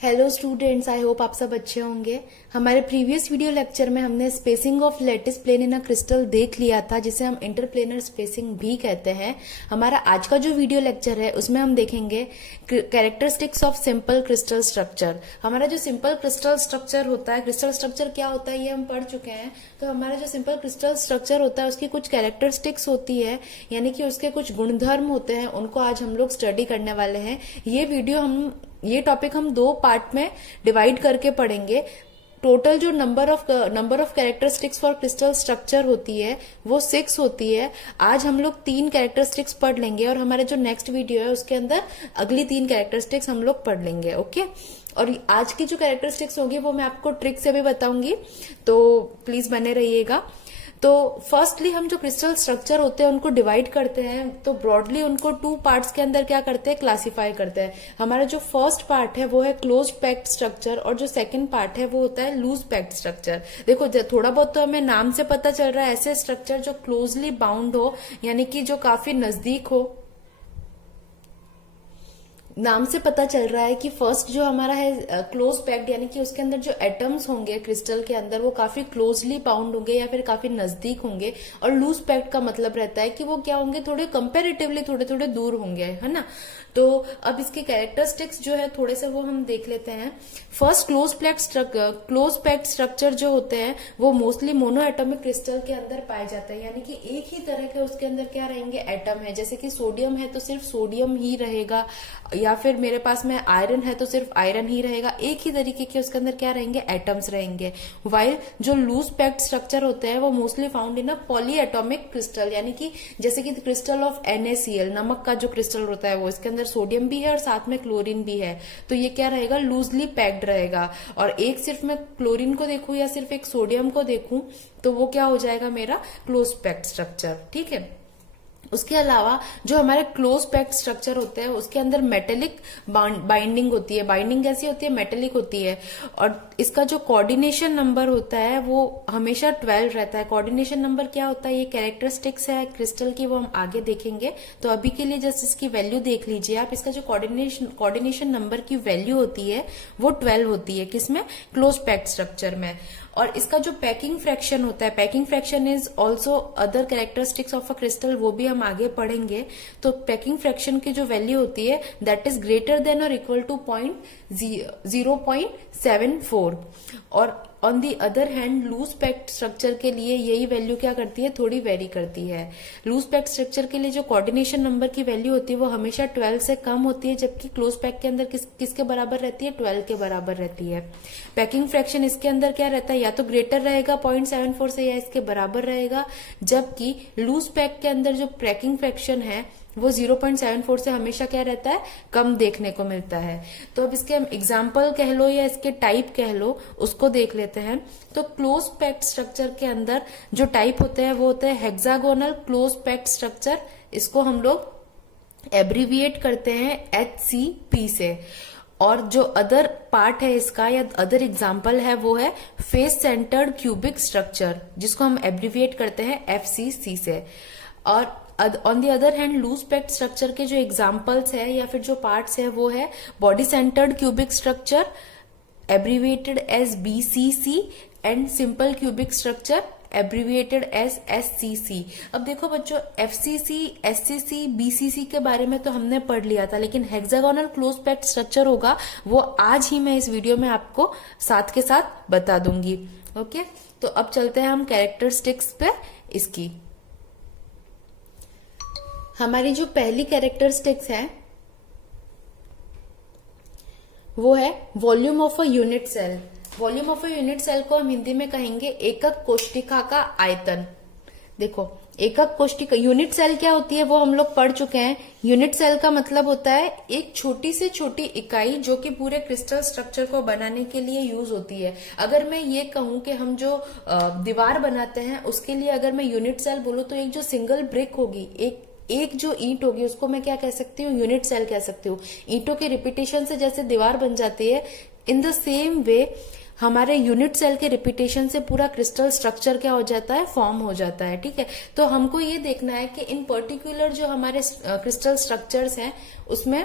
Hello students, I hope आप सब अच्छे होंगे। हमारे प्रीवियस वीडियो लेक्चर में हमने spacing of lattice plane in a crystal देख लिया था, जिसे हम इंटरप्लेनर स्पेसिंग भी कहते हैं। हमारा आज का जो वीडियो लेक्चर है उसमें हम देखेंगे characteristics of simple crystal structure. हमारा जो सिंपल क्रिस्टल स्ट्रक्चर होता है, क्रिस्टल स्ट्रक्चर क्या होता है ये हम पढ़ चुके हैं। तो हमारा जो सिंपल क्रिस्टल स्ट्रक्चर होता है उसकी कुछ कैरेक्टरिस्टिक्स होती है, यानी कि उसके कुछ गुणधर्म होते हैं, उनको आज हम लोग स्टडी करने वाले हैं। ये टॉपिक हम दो पार्ट में डिवाइड करके पढ़ेंगे। टोटल जो number of characteristics for crystal structure होती है वो 6 होती है। आज हम लोग 3 कैरेक्टरिस्टिक्स पढ़ लेंगे और हमारे जो नेक्स्ट वीडियो है उसके अंदर अगली 3 कैरेक्टरिस्टिक्स हम लोग पढ़ लेंगे। ओके, और आज की जो कैरेक्टरिस्टिक्स होगी वो मैं आपको ट्रिक से भी बताऊंगी, तो प्लीज बने रहिएगा। तो फर्स्टली हम जो क्रिस्टल स्ट्रक्चर होते हैं उनको डिवाइड करते हैं, तो ब्रॉडली उनको 2 पार्ट्स के अंदर क्या करते हैं, क्लासिफाई करते हैं। हमारा जो फर्स्ट पार्ट है वो है क्लोज पैक्ड स्ट्रक्चर और जो सेकंड पार्ट है वो होता है लूज पैक्ड स्ट्रक्चर। देखो थोड़ा बहुत तो हमें नाम से पता चल रहा है, ऐसे स्ट्रक्चर जो क्लोजली बाउंड हो, यानी कि जो काफी नजदीक हो। नाम से पता चल रहा है कि फर्स्ट जो हमारा है क्लोज पैक्ड, यानी कि उसके अंदर जो एटम्स होंगे क्रिस्टल के अंदर वो काफी क्लोजली बाउंड होंगे या फिर काफी नजदीक होंगे। और लूज पैक्ड का मतलब रहता है कि वो क्या होंगे, थोड़े कंपेरेटिवली थोड़े थोड़े दूर होंगे, है ना। तो अब इसके कैरेक्टरिस्टिक्स जो है थोड़े से वो हम देख लेते हैं। फर्स्ट क्लोज पैक्ड स्ट्रक्चर जो होते हैं वो मोस्टली मोनो एटॉमिक क्रिस्टल के अंदर पाए जाते हैं, यानी कि एक ही तरह के उसके अंदर क्या रहेंगे, एटम है। जैसे कि सोडियम है तो सिर्फ सोडियम ही रहेगा, या फिर मेरे पास में आयरन है तो सिर्फ आयरन ही रहेगा। एक ही तरीके के उसके अंदर क्या रहेंगे, एटम्स रहेंगे। वाइल जो लूज पैक्ड स्ट्रक्चर होते हैं वो mostly found in a poly atomic crystal, यानी कि जैसे कि क्रिस्टल ऑफ NaCl, नमक का जो क्रिस्टल होता है वो, इसके अंदर सोडियम भी है और साथ में क्लोरीन भी है, तो ये क्या रहेगा, लूजली पैक्ड रहेगा। और एक सिर्फ मैं क्लोरीन को देखूं या सिर्फ एक सोडियम को देखूं तो वो क्या हो जाएगा, मेरा क्लोज पैक्ड स्ट्रक्चर। ठीक है। उसके अलावा जो हमारे क्लोज पैक्ड स्ट्रक्चर होते हैं उसके अंदर मेटेलिक बाइंडिंग होती है। बाइंडिंग कैसी होती है, मेटेलिक होती है। और इसका जो कोऑर्डिनेशन नंबर होता है वो हमेशा 12 रहता है। कोऑर्डिनेशन नंबर क्या होता है, ये कैरेक्टरिस्टिक्स है क्रिस्टल की, वो हम आगे देखेंगे। तो अभी के लिए जस्ट इसकी वैल्यू देख लीजिए आप। इसका जो कोऑर्डिनेशन नंबर की वैल्यू होती है वो 12 होती है, किसमें, क्लोज पैक्ड स्ट्रक्चर में। और इसका जो पैकिंग फ्रैक्शन होता है, packing fraction is also other characteristics of a crystal, वो भी हम आगे पढ़ेंगे। तो पैकिंग फ्रैक्शन की जो वैल्यू होती है दैट इज ग्रेटर देन और इक्वल टू 0.74। और on the other hand loose packed structure के लिए यही वैल्यू क्या करती है, थोड़ी वेरी करती है। लूज पैक्ड स्ट्रक्चर के लिए जो कोऑर्डिनेशन नंबर की वैल्यू होती है वो हमेशा 12 से कम होती है, जबकि क्लोज पैक के अंदर किसके बराबर रहती है, 12 के बराबर रहती है। पैकिंग फ्रैक्शन इसके अंदर क्या रहता है, या तो ग्रेटर रहेगा 0.74 से या इसके बराबर रहेगा, जबकि लूज पैक के अंदर जो पैकिंग फ्रैक्शन है वो 0.74 से हमेशा क्या रहता है, कम देखने को मिलता है। तो अब इसके हम एग्जाम्पल कह लो या इसके टाइप कह लो, उसको देख लेते हैं। तो क्लोज पैक्ड स्ट्रक्चर के अंदर जो टाइप होते हैं वो होते हैं हेक्सागोनल क्लोज पैक्ड स्ट्रक्चर। इसको हम लोग एब्रीविएट करते हैं HCP से। और जो अदर पार्ट है इसका या अदर एग्जाम्पल है वो है फेस सेंटर्ड क्यूबिक स्ट्रक्चर, जिसको हम एब्रीविएट करते हैं FCC से। और on the other hand loose packed structure के जो एग्जाम्पल्स है या फिर जो पार्ट्स है वो है body centred cubic structure abbreviated as BCC and simple cubic structure abbreviated as SCC। अब देखो बच्चों, FCC, SCC, BCC के बारे में तो हमने पढ़ लिया था, लेकिन हेक्सागोनल क्लोज पैक्ड स्ट्रक्चर होगा वो आज ही मैं इस वीडियो में आपको साथ के साथ बता दूंगी। ओके, तो अब चलते हैं हम कैरेक्टरिस्टिक्स पे इसकी। हमारी जो पहली कैरेक्टरिस्टिक्स है वो है volume of a unit cell. Volume of a unit cell को हम हिंदी में कहेंगे एकक कोशिका का आयतन। देखो, एकक कोशिका, यूनिट सेल क्या होती है वो हम लोग पढ़ चुके हैं। यूनिट सेल का मतलब होता है एक छोटी से छोटी इकाई जो कि पूरे क्रिस्टल स्ट्रक्चर को बनाने के लिए यूज होती है। अगर मैं ये कहूं कि हम जो दीवार बनाते हैं उसके लिए अगर मैं यूनिट सेल बोलूं तो एक जो सिंगल ब्रिक होगी, एक जो ईंट होगी उसको मैं क्या कह सकती हूँ, यूनिट सेल कह सकती हूँ। ईंटों के रिपीटेशन से जैसे दीवार बन जाती है, इन द सेम वे हमारे यूनिट सेल के रिपीटेशन से पूरा क्रिस्टल स्ट्रक्चर क्या हो जाता है, फॉर्म हो जाता है। ठीक है, तो हमको ये देखना है कि इन पर्टिकुलर जो हमारे क्रिस्टल स्ट्रक्चर्स हैं उसमें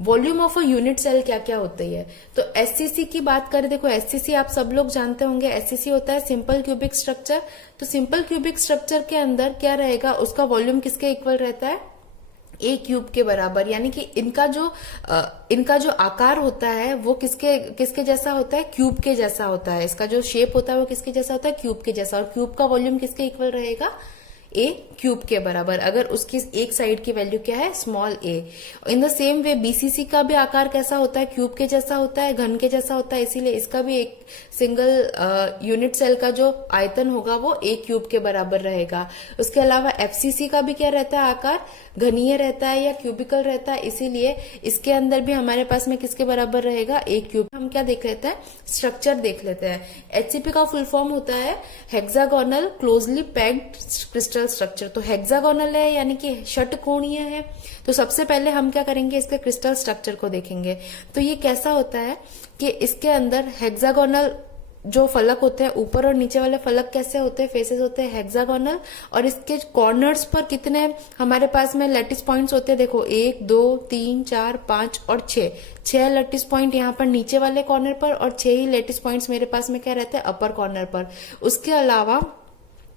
volume of a unit cell क्या क्या होती है। तो एससीसी की बात करें, देखो एससीसी आप सब लोग जानते होंगे, एससीसी होता है सिंपल क्यूबिक स्ट्रक्चर। तो सिंपल क्यूबिक स्ट्रक्चर के अंदर क्या रहेगा, उसका वॉल्यूम किसके इक्वल रहता है, ए क्यूब के बराबर। यानी कि इनका जो आकार होता है वो किसके किसके जैसा होता है, क्यूब के जैसा होता है। इसका जो शेप होता है वो किसके जैसा होता है, क्यूब के जैसा। और क्यूब का वॉल्यूम किसके इक्वल रहेगा, ए क्यूब के बराबर, अगर उसकी एक साइड की वैल्यू क्या है, small A. In the same way BCC का भी आकार कैसा होता है, क्यूब के जैसा होता है, घन के जैसा होता है, इसीलिए इसका भी एक सिंगल यूनिट सेल का जो आयतन होगा वो ए क्यूब के बराबर रहेगा। उसके अलावा एफसीसी का भी क्या रहता है, आकार घनीय रहता है या क्यूबिकल रहता है, इसीलिए इसके अंदर भी हमारे पास में किसके बराबर रहेगा, ए क्यूब। हम क्या देख लेते हैं, स्ट्रक्चर देख लेते हैं। एचसीपी का फुल फॉर्म होता है hexagonal closely packed crystal structure. तो हेक्सागोनल है यानी कि षटकोणीय है। तो सबसे पहले हम क्या करेंगे, इसके क्रिस्टल स्ट्रक्चर को देखेंगे। तो ये कैसा होता है कि इसके अंदर हेक्सागोनल जो फलक होते हैं, ऊपर और नीचे वाले फलक कैसे होते हैं, फेसेस होते हैं हेक्सागोनल। और इसके कॉर्नर्स पर कितने हमारे पास में लैटिस पॉइंट्स होते हैं, देखो 1 2 3 4 5 और 6 लैटिस पॉइंट यहाँ पर नीचे वाले कॉर्नर पर, और 6 ही लैटिस पॉइंट्स मेरे पास में क्या रहते हैं, अपर कॉर्नर पर। उसके अलावा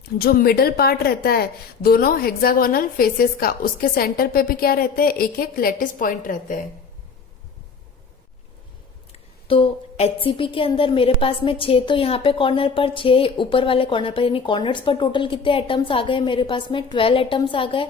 जो मिडल पार्ट रहता है दोनों हेक्सागोनल फेसेस का, उसके सेंटर पे भी क्या रहते हैं, एक एक लैटिस पॉइंट रहते हैं। तो एचसीपी के अंदर मेरे पास में 6 तो यहाँ पे कॉर्नर पर, 6 ऊपर वाले कॉर्नर पर, यानी कॉर्नर्स पर टोटल कितने एटम्स आ गए मेरे पास में, 12 एटम्स आ गए।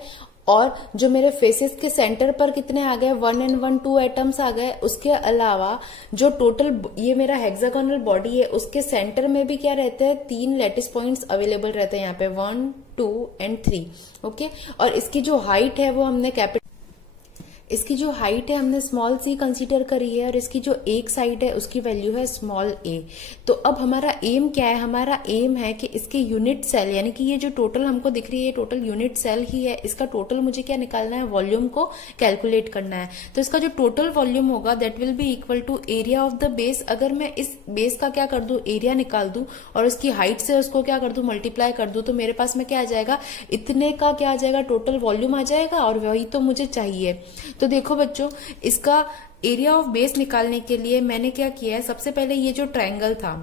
और जो मेरे फेसेस के सेंटर पर कितने आ गए, 1 and 1 2 एटम्स आ गए। उसके अलावा जो टोटल ये मेरा हेक्सागोनल बॉडी है, उसके सेंटर में भी क्या रहते हैं, 3 लैटिस पॉइंट्स अवेलेबल रहते हैं यहाँ पे, 1 2 and 3। ओके, और इसकी जो हाइट है वो हमने इसकी जो हाइट है हमने स्मॉल सी कंसीडर करी है, और इसकी जो एक साइड है उसकी वैल्यू है स्मॉल ए। तो अब हमारा एम क्या है, हमारा एम है कि इसके यूनिट सेल, यानी कि ये जो टोटल हमको दिख रही है, टोटल यूनिट सेल ही है, इसका टोटल मुझे क्या निकालना है, वॉल्यूम को कैलकुलेट करना है। तो इसका जो टोटल वॉल्यूम होगा that will be equal to area of the base. अगर मैं इस बेस का क्या कर दूं, एरिया निकाल दूं, और उसकी हाइट से उसको क्या कर दूं, मल्टीप्लाई कर दूं, तो मेरे पास में क्या आ जाएगा, इतने का क्या आ जाएगा, टोटल वॉल्यूम आ जाएगा। और वही तो मुझे चाहिए। तो देखो बच्चों, इसका एरिया ऑफ बेस निकालने के लिए मैंने क्या किया है, सबसे पहले ये जो ट्रायंगल था,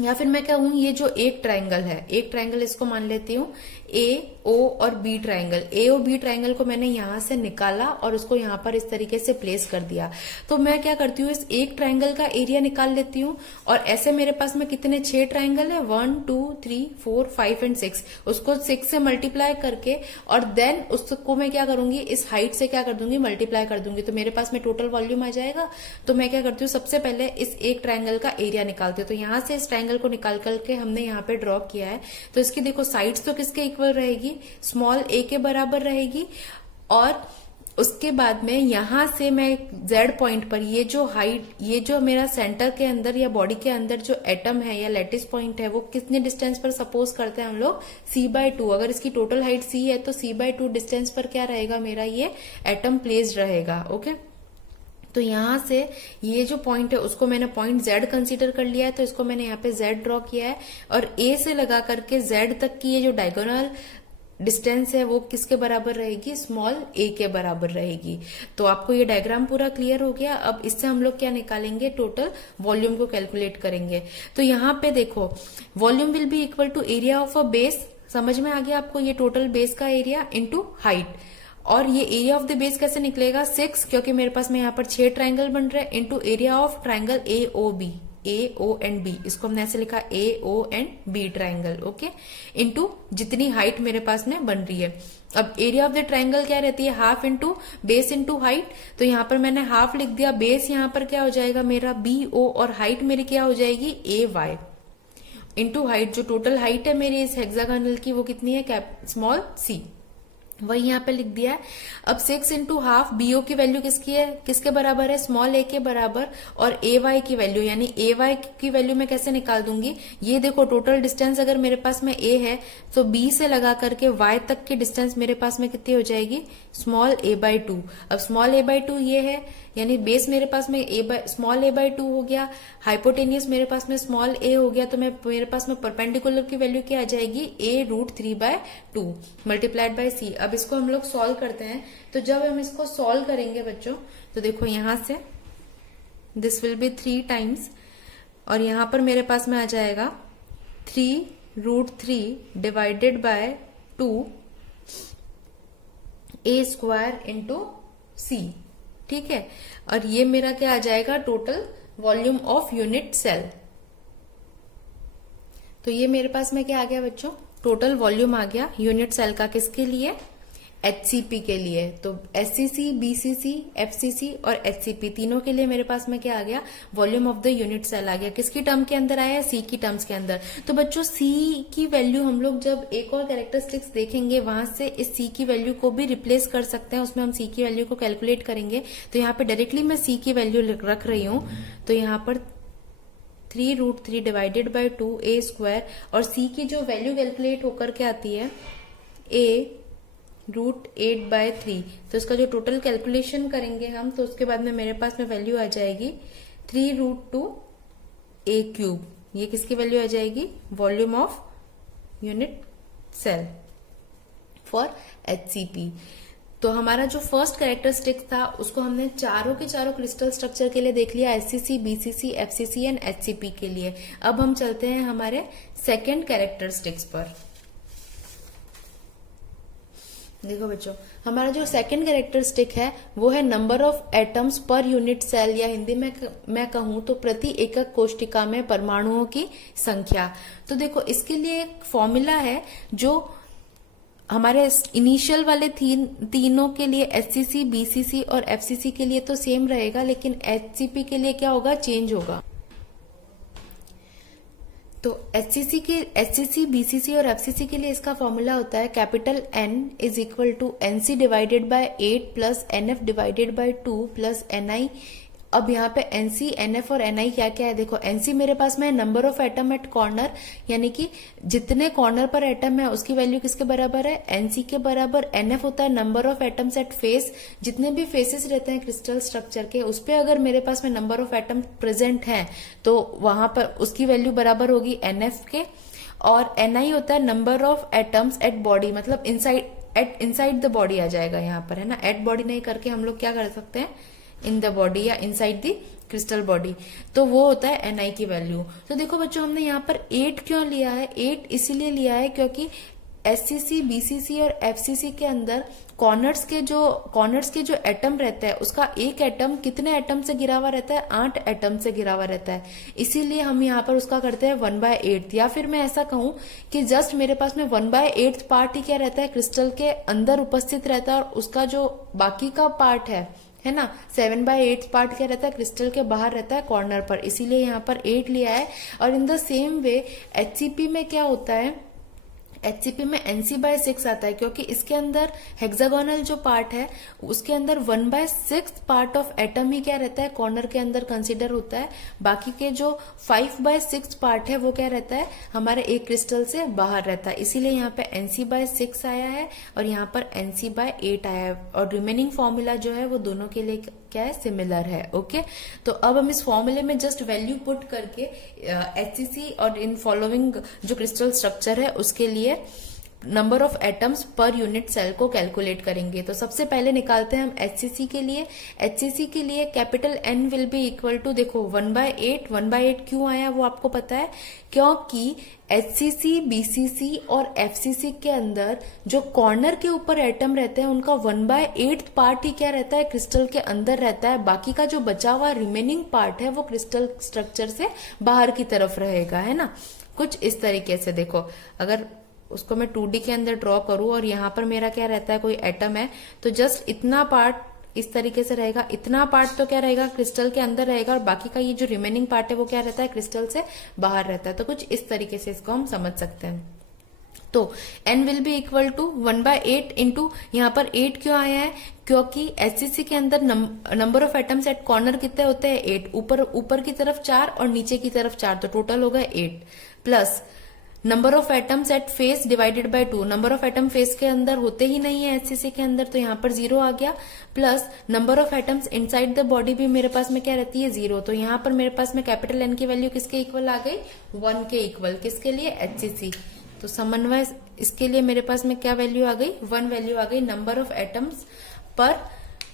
या फिर मैं कहूं ये जो एक ट्रायंगल है, एक ट्रायंगल इसको मान लेती हूँ ए ओ और बी ट्रायंगल। ए और बी ट्रायंगल को मैंने यहां से निकाला और उसको यहां पर इस तरीके से प्लेस कर दिया। तो मैं क्या करती हूँ, इस एक ट्रायंगल का एरिया निकाल लेती हूँ। और ऐसे मेरे पास में कितने 6 ट्रायंगल है, 1 2 3 4 5 एंड 6, उसको 6 से मल्टीप्लाई करके, और देन उसको मैं क्या करूंगी, इस हाइट से क्या कर दूंगी, मल्टीप्लाई कर दूंगी। तो मेरे पास में टोटल वॉल्यूम आ जाएगा। तो मैं क्या करती हूँ, सबसे पहले इस एक ट्रायंगल का एरिया निकालती हूँ। तो यहां से इस ट्रायंगल को निकाल करके हमने यहाँ पे ड्रॉ किया है। तो इसकी देखो साइड्स तो किसके इक्वल रहेगी, स्मॉल ए के बराबर रहेगी। और उसके बाद में यहां से मैं जेड पॉइंट पर ये जो हाइट, ये जो मेरा सेंटर के अंदर या बॉडी के अंदर जो एटम है या लैटिस पॉइंट है, वो कितने डिस्टेंस पर सपोज करते हैं हम लोग, c/2। अगर इसकी टोटल हाइट c है तो c/2 डिस्टेंस पर क्या रहेगा, मेरा ये एटम प्लेस्ड रहेगा। ओके, तो यहां से ये जो पॉइंट है उसको मैंने पॉइंट Z कंसीडर कर लिया है। तो इसको मैंने यहाँ पे Z ड्रॉ किया है, और A से लगा करके Z तक की ये जो डायगोनल डिस्टेंस है वो किसके बराबर रहेगी, स्मॉल a के बराबर रहेगी। तो आपको ये डायग्राम पूरा क्लियर हो गया। अब इससे हम लोग क्या निकालेंगे, टोटल वॉल्यूम को कैलकुलेट करेंगे। तो यहाँ पे देखो, volume will be equal to area of a base. समझ में आ गया आपको, ये टोटल बेस का एरिया इंटू हाइट। और ये एरिया ऑफ द बेस कैसे निकलेगा, 6, क्योंकि मेरे पास में यहाँ पर 6 ट्राइंगल बन रहे हैं, into area of triangle A O B, A O and B, इसको हमने ऐसे लिखा A O and B triangle. Okay, into जितनी हाइट मेरे पास में बन रही है। अब एरिया ऑफ द ट्राइंगल क्या रहती है, half into base into height. तो यहाँ पर मैंने हाफ लिख दिया, बेस यहाँ पर क्या हो जाएगा मेरा बी ओ, और हाइट मेरी क्या हो जाएगी ए वाई, इंटू हाइट। जो टोटल हाइट है मेरी इस हेक्सागोनल की वो कितनी है, स्मॉल सी, वही यहाँ पे लिख दिया है। अब 6 इंटू हाफ, बीओ की वैल्यू किसकी है, किसके बराबर है, स्मॉल ए के बराबर। और ए वाई की वैल्यू, यानी ए वाई की वैल्यू मैं कैसे निकाल दूंगी, ये देखो टोटल डिस्टेंस अगर मेरे पास में ए है तो बी से लगा करके वाई तक की डिस्टेंस मेरे पास में कितनी हो जाएगी, स्मॉल a/2। अब स्मॉल a/2 ये है, यानी बेस मेरे पास में स्मॉल a/2 हो गया, हाइपोटेनियस मेरे पास में स्मॉल a हो गया। तो मेरे पास में परपेंडिकुलर की वैल्यू क्या आ जाएगी, a√3/2 मल्टीप्लाइड बाय c। अब इसको हम लोग सॉल्व करते हैं। तो जब हम इसको सॉल्व करेंगे बच्चों, तो देखो यहां से दिस विल बी 3 टाइम्स, और यहां पर मेरे पास में आ जाएगा 3√3 divided by 2 A square into C. ठीक है, और ये मेरा क्या आ जाएगा, total volume of unit cell. तो ये मेरे पास में क्या आ गया बच्चों, टोटल वॉल्यूम आ गया यूनिट सेल का, किसके लिए, एचसीपी के लिए। तो एससीसी, बीसीसी, एफसीसी और एचसीपी तीनों के लिए मेरे पास में क्या आ गया, volume of the unit cell आ गया। किसकी टर्म के अंदर आया, सी की टर्म्स के अंदर। तो बच्चों सी की वैल्यू हम लोग जब एक और कैरेक्टरिस्टिक्स देखेंगे वहां से इस सी की वैल्यू को भी रिप्लेस कर सकते हैं, उसमें हम सी की वैल्यू को कैलकुलेट करेंगे। तो यहाँ पे डायरेक्टली मैं सी की वैल्यू रख रही हूं, तो यहाँ पर 3√3 डिवाइडेड बाय 2 ए स्क्वायर, और सी की जो वैल्यू कैलकुलेट होकर के आती है a√8/3। तो इसका जो टोटल कैलकुलेशन करेंगे हम, तो उसके बाद में मेरे पास में वैल्यू आ जाएगी 3√2 a³। ये किसकी वैल्यू आ जाएगी, volume of unit cell for HCP. तो हमारा जो फर्स्ट कैरेक्टरिस्टिक था उसको हमने चारों के चारों क्रिस्टल स्ट्रक्चर के लिए देख लिया, HCC, BCC, FCC and HCP के लिए। अब हम चलते हैं हमारे सेकेंड कैरेक्टरिस्टिक्स पर। देखो बच्चों, हमारा जो सेकंड कैरेक्टरिस्टिक है वो है number of atoms per unit cell, या हिंदी में मैं कहूं तो प्रति एकक कोशिका में परमाणुओं की संख्या। तो देखो इसके लिए एक फॉर्मूला है जो हमारे इनिशियल वाले तीनों के लिए, एचसीसी, बीसीसी और एफसीसी के लिए तो सेम रहेगा, लेकिन एचसीपी के लिए क्या होगा, चेंज होगा। तो एचसीसी, बीसीसी और एफसीसी के लिए इसका फॉर्मूला होता है capital N is equal to NC divided by 8 plus NF divided by 2 plus NI। अब यहाँ पे NC, NF और NI क्या क्या है, देखो NC मेरे पास में number of atom at corner, यानी कि जितने कॉर्नर पर एटम है उसकी वैल्यू किसके बराबर है, NC के बराबर। NF होता है number of atoms at face, जितने भी फेसेस रहते हैं क्रिस्टल स्ट्रक्चर के उस पे अगर मेरे पास में नंबर ऑफ एटम प्रेजेंट है तो वहां पर उसकी वैल्यू बराबर होगी NF के। और NI होता है number of atoms at body, मतलब इनसाइड द बॉडी आ जाएगा यहाँ पर, है ना। एट बॉडी नहीं करके हम लोग क्या कर सकते हैं, इन द बॉडी या इनसाइड द क्रिस्टल बॉडी, तो वो होता है NI की वैल्यू। तो देखो बच्चों हमने यहाँ पर 8 क्यों लिया है, 8 इसीलिए लिया है क्योंकि एचसीसी, बीसीसी और एफसीसी के अंदर कॉर्नर्स के जो एटम रहता है उसका एक एटम कितने एटम से घिरा हुआ रहता है, 8 एटम से घिरा हुआ रहता है। इसीलिए हम यहाँ पर उसका करते हैं 1/8। या फिर मैं ऐसा कहूं कि जस्ट मेरे पास में 1/8 पार्ट ही क्या रहता है, क्रिस्टल के अंदर उपस्थित रहता है, और उसका जो बाकी का पार्ट है ना, 7/8 पार्ट क्या रहता है, क्रिस्टल के बाहर रहता है कॉर्नर पर, इसीलिए यहाँ पर 8 लिया है। और in the same way HCP में क्या होता है, एचसीपी में NC/6 आता है क्योंकि इसके अंदर हेक्सागोनल जो पार्ट है उसके अंदर 1/6 पार्ट ऑफ एटम ही क्या रहता है, कॉर्नर के अंदर कंसीडर होता है। बाकी के जो 5/6 पार्ट है वो क्या रहता है, हमारे एक क्रिस्टल से बाहर रहता है। इसीलिए यहाँ पे NC/6 आया है और यहाँ पर NC/8 आया है, और रिमेनिंग फॉर्मूला जो है वो दोनों के लिए क्या है, सिमिलर है। ओके, तो अब हम इस फॉर्मूले में जस्ट वैल्यू पुट करके एचसीसी और इन फॉलोइंग जो क्रिस्टल स्ट्रक्चर है उसके लिए number of atoms per unit cell को कैलकुलेट करेंगे। तो सबसे पहले निकालते हैं हम एचसीसी के लिए। एचसीसी के लिए capital N will be equal to, देखो 1/8, 1/8 क्यों आया वो आपको पता है, क्योंकि एचसीसी, बीसीसी और एफसीसी के अंदर जो कॉर्नर के ऊपर एटम रहते हैं उनका 1/8 पार्ट ही क्या रहता है, क्रिस्टल के अंदर रहता है। बाकी का जो बचा हुआ रिमेनिंग पार्ट है वो क्रिस्टल स्ट्रक्चर से बाहर की तरफ रहेगा, है ना। कुछ इस तरीके से देखो, अगर उसको मैं 2D के अंदर ड्रॉ करूं और यहाँ पर मेरा क्या रहता है, कोई एटम है, तो जस्ट इतना पार्ट इस तरीके से रहेगा, इतना पार्ट तो क्या रहेगा, क्रिस्टल के अंदर रहेगा, और बाकी का ये जो रिमेनिंग पार्ट है वो क्या रहता है, क्रिस्टल से बाहर रहता है। तो कुछ इस तरीके से इसको हम समझ सकते हैं। तो N will be equal to 1/8 into, यहाँ पर 8 क्यों आया है, क्योंकि एचसीसी के अंदर number of atoms at corner कितने होते हैं, 8, ऊपर की तरफ 4 और नीचे की तरफ 4, तो टोटल होगा 8, plus number of atoms at face divided by 2, number of atom face के अंदर होते ही नहीं है एचसीसी के अंदर, तो यहाँ पर 0 आ गया, plus number of atoms inside the body भी मेरे पास में क्या रहती है, 0, तो यहाँ पर मेरे पास में कैपिटल N की वैल्यू किसके इक्वल आ गई, 1 के इक्वल, किसके लिए, एचसीसी। तो समन्वय इसके लिए मेरे पास में क्या वैल्यू आ गई, 1 वैल्यू आ गई, number of atoms per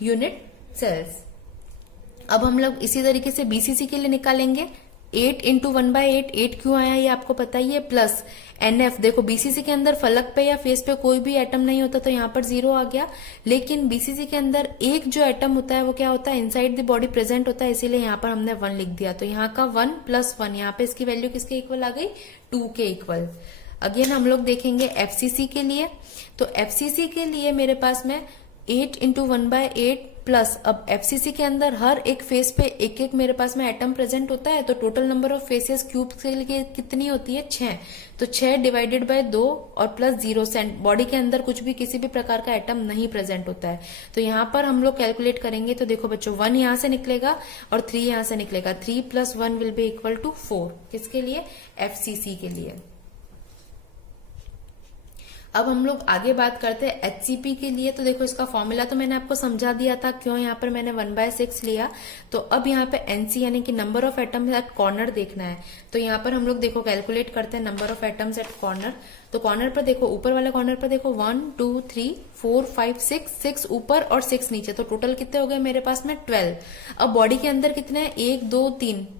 unit cells. अब हम लोग इसी तरीके से बीसीसी के लिए निकालेंगे। 8 इंटू 1/8, 8 क्यों आया ये आपको पता ही है, प्लस NF। देखो बीसीसी के अंदर फलक पे या फेस पे कोई भी एटम नहीं होता तो यहाँ पर 0 आ गया, लेकिन बीसीसी के अंदर एक जो एटम होता है वो क्या होता है, इनसाइड द बॉडी प्रेजेंट होता है, इसीलिए यहाँ पर हमने 1 लिख दिया। तो यहाँ का 1 + 1, यहाँ पे इसकी वैल्यू किसके इक्वल आ गई, 2 के इक्वल। अगेन हम लोग देखेंगे एफसीसी के लिए। तो एफसीसी के लिए मेरे पास में 8 इंटू 1/8 प्लस, अब एफसीसी के अंदर हर एक फेस पे एक एक मेरे पास में एटम प्रेजेंट होता है, तो total number of faces cube के लिए कितनी होती है, 6। तो 6 डिवाइडेड बाय 2 और प्लस 0, बॉडी के अंदर कुछ भी किसी भी प्रकार का एटम नहीं प्रेजेंट होता है। तो यहाँ पर हम लोग कैलकुलेट करेंगे तो देखो बच्चों 1 यहाँ से निकलेगा और 3 यहाँ से निकलेगा। 3 + 1 विल बी इक्वल टू 4। किसके लिए, एफसीसी के लिए। अब हम लोग आगे बात करते हैं एचसीपी के लिए। तो देखो इसका फॉर्मूला तो मैंने आपको समझा दिया था, क्यों यहाँ पर मैंने 1/6 लिया। तो अब यहाँ पे एनसी यानी कि number of atoms at corner देखना है। तो यहाँ पर हम लोग देखो कैलकुलेट करते हैं number of atoms at corner. तो कॉर्नर पर देखो, ऊपर वाले कॉर्नर पर देखो 1 2 3 4 5 6 ऊपर और 6 नीचे, तो टोटल कितने हो गए मेरे पास में 12। अब बॉडी के अंदर कितने हैं, 1 2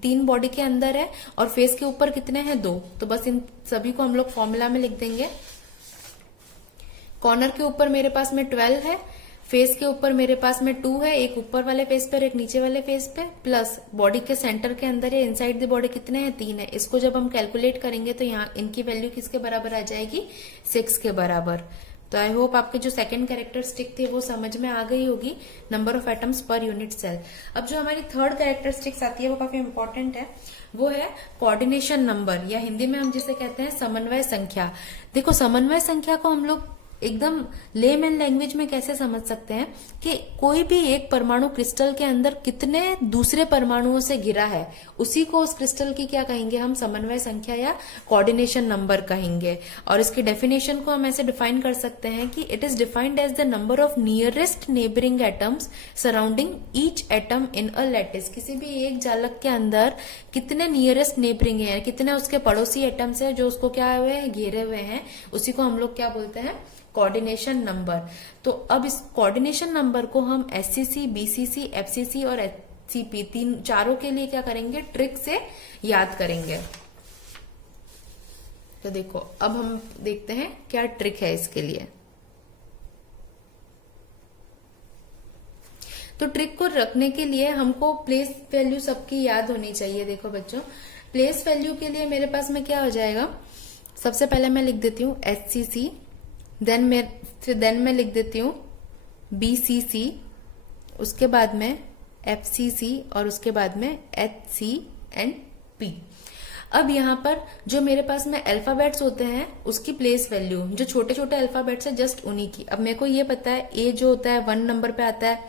3 बॉडी के अंदर है और फेस के ऊपर कितने हैं, 2। तो बस इन सभी को हम लोग फॉर्मूला में लिख देंगे। कॉर्नर के ऊपर मेरे पास में 12 है, फेस के ऊपर मेरे पास में 2 है, एक ऊपर वाले फेस पे और एक नीचे वाले फेस पे, प्लस बॉडी के सेंटर के अंदर है इनसाइड द बॉडी कितने हैं, 3 है। इसको जब हम कैलकुलेट करेंगे तो यहाँ इनकी वैल्यू किसके बराबर आ जाएगी, 6 के बराबर। तो आई होप आपके जो सेकंड कैरेक्टरिस्टिक थे वो समझ में आ गई होगी, number of atoms per unit cell. अब जो हमारी थर्ड कैरेक्टरिस्टिक्स आती है वो काफी इंपॉर्टेंट है, वो है कोऑर्डिनेशन नंबर, या हिंदी में हम जिसे कहते हैं समन्वय संख्या। देखो समन्वय संख्या को हम लोग एकदम लेमैन लैंग्वेज में कैसे समझ सकते हैं कि कोई भी एक परमाणु क्रिस्टल के अंदर कितने दूसरे परमाणुओं से घिरा है, उसी को उस क्रिस्टल की क्या कहेंगे हम, समन्वय संख्या या कोऑर्डिनेशन नंबर कहेंगे। और इसकी डेफिनेशन को हम ऐसे डिफाइन कर सकते हैं कि it is defined as the number of nearest neighbouring atoms surrounding each atom in a lattice. किसी भी एक जालक के अंदर कितने नियरेस्ट नेबरिंग है, कितने उसके पड़ोसी एटम्स है जो उसको क्या हुए हैं, घेरे हुए हैं, उसी को हम लोग क्या बोलते हैं, कोऑर्डिनेशन नंबर। तो अब इस कोऑर्डिनेशन नंबर को हम एससीसी, बीसीसी, एफसीसी और एचसीपी चारों के लिए क्या करेंगे, ट्रिक से याद करेंगे। तो देखो अब हम देखते हैं क्या ट्रिक है इसके लिए। तो ट्रिक को रखने के लिए हमको प्लेस वैल्यू सबकी याद होनी चाहिए। देखो बच्चों, प्लेस वैल्यू के लिए मेरे पास में क्या हो जाएगा, सबसे पहले मैं लिख देती हूँ एचसीसी, देन मैं लिख देती हूँ बीसीसी, उसके बाद में एफसीसी और उसके बाद में एचसी एंड पी। अब यहाँ पर जो मेरे पास में अल्फाबेट्स होते हैं उसकी प्लेस वैल्यू, जो छोटे छोटे अल्फाबेट्स है जस्ट उन्हीं की। अब मेरे को ये पता है ए जो होता है 1 नंबर पे आता है,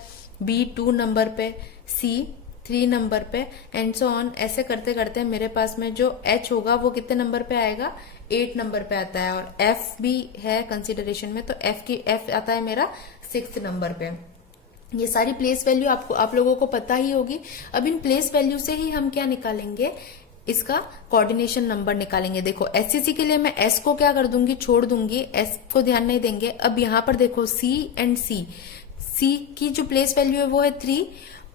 बी 2 नंबर पे, सी 3 नंबर पे, एंड सो ऑन। ऐसे करते करते मेरे पास में जो एच होगा वो कितने नंबर पे आएगा, 8 नंबर पे आता है। और एफ भी है कंसिडरेशन में, तो एफ आता है मेरा 6th नंबर पे। ये सारी प्लेस वैल्यू आप लोगों को पता ही होगी। अब इन प्लेस वैल्यू से ही हम क्या निकालेंगे, इसका कोऑर्डिनेशन नंबर निकालेंगे। देखो एससीसी के लिए मैं एस को क्या कर दूंगी, छोड़ दूंगी, एस को ध्यान नहीं देंगे। अब यहाँ पर देखो सी एंड सी की जो प्लेस वैल्यू है वो है 3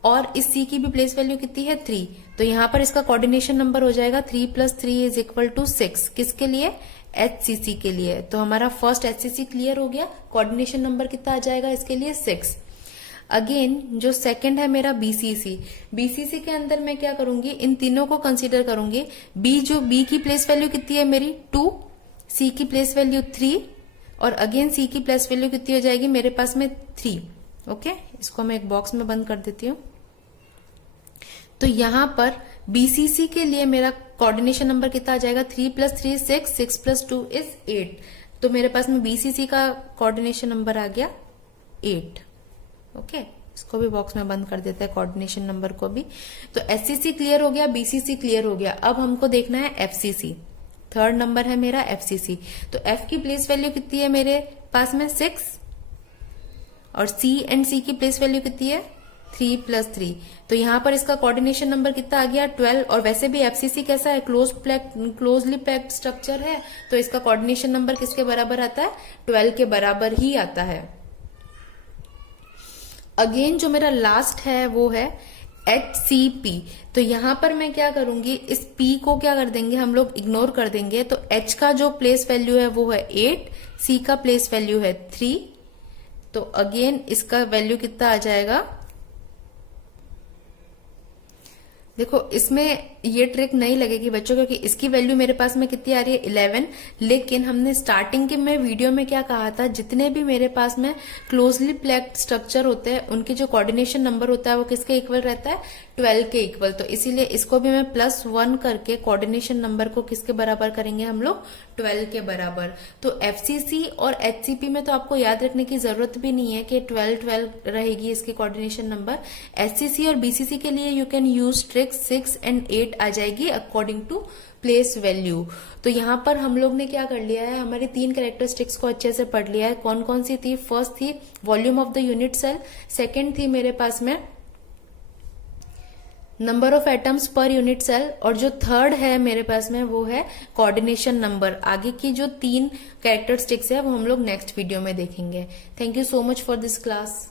और इस सी की भी प्लेस वैल्यू कितनी है, 3। तो यहाँ पर इसका कोऑर्डिनेशन नंबर हो जाएगा 3 + 3 = 6। किसके लिए, एचसीसी के लिए। तो हमारा फर्स्ट एचसीसी क्लियर हो गया। कोऑर्डिनेशन नंबर कितना आ जाएगा इसके लिए, 6। अगेन जो सेकंड है मेरा बीसीसी के अंदर मैं क्या करूंगी, इन तीनों को कंसीडर करूंगी। बी की प्लेस वैल्यू कितनी है मेरी 2, सी की प्लेस वैल्यू 3 और अगेन सी की प्लेस वैल्यू कितनी हो जाएगी मेरे पास में 3। ओके, इसको मैं एक बॉक्स में बंद कर देती हूँ। तो यहां पर बीसीसी के लिए मेरा कोऑर्डिनेशन नंबर कितना आ जाएगा, 3 + 3 6, 6 + 2 = 8। तो मेरे पास में बीसीसी का कोऑर्डिनेशन नंबर आ गया 8। ओके, इसको भी बॉक्स में बंद कर देते हैं, कोऑर्डिनेशन नंबर को भी। तो एससीसी क्लियर हो गया, बीसीसी क्लियर हो गया। अब हमको देखना है एफसीसी, थर्ड नंबर है मेरा एफसीसी। तो एफ की प्लेस वैल्यू कितनी है मेरे पास में 6 और सी एंड सी की प्लेस वैल्यू कितनी है 3 + 3। तो यहां पर इसका कोऑर्डिनेशन नंबर कितना आ गया 12। और वैसे भी एफसीसी कैसा है, क्लोजली पैक्ड स्ट्रक्चर है, तो इसका कोऑर्डिनेशन नंबर किसके बराबर आता है, 12 के बराबर ही आता है। अगेन जो मेरा लास्ट है वो है HCP। तो यहां पर मैं क्या करूंगी, इस P को क्या कर देंगे हम लोग, इग्नोर कर देंगे। तो H का जो प्लेस वैल्यू है वो है 8, C का प्लेस वैल्यू है 3। तो अगेन इसका वैल्यू कितना आ जाएगा, देखो इसमें ये ट्रिक नहीं लगेगी बच्चों, क्योंकि इसकी वैल्यू मेरे पास में कितनी आ रही है 11। लेकिन हमने स्टार्टिंग के में वीडियो में क्या कहा था, जितने भी मेरे पास में क्लोजली पैक्ड स्ट्रक्चर होते हैं उनके जो कोऑर्डिनेशन नंबर होता है वो किसके इक्वल रहता है, 12 के इक्वल। तो इसीलिए इसको भी मैं +1 करके कोऑर्डिनेशन नंबर को किसके बराबर करेंगे हम लोग, 12 के बराबर। तो FCC और HCP में तो आपको याद रखने की जरूरत भी नहीं है कि 12 रहेगी इसकी कोऑर्डिनेशन नंबर। SCC और BCC के लिए you can use trick 6 and 8 आ जाएगी अकॉर्डिंग टू प्लेस वैल्यू। तो यहाँ पर हम लोग ने क्या कर लिया है, हमारी 3 कैरेक्टरिस्टिक्स को अच्छे से पढ़ लिया है। कौन कौन सी थी, फर्स्ट थी volume of the unit cell, second थी मेरे पास में number of atoms per unit cell, और जो थर्ड है मेरे पास में वो है कोऑर्डिनेशन नंबर। आगे की जो 3 कैरेक्टरिस्टिक्स है वो हम लोग नेक्स्ट वीडियो में देखेंगे। Thank you so much for this class.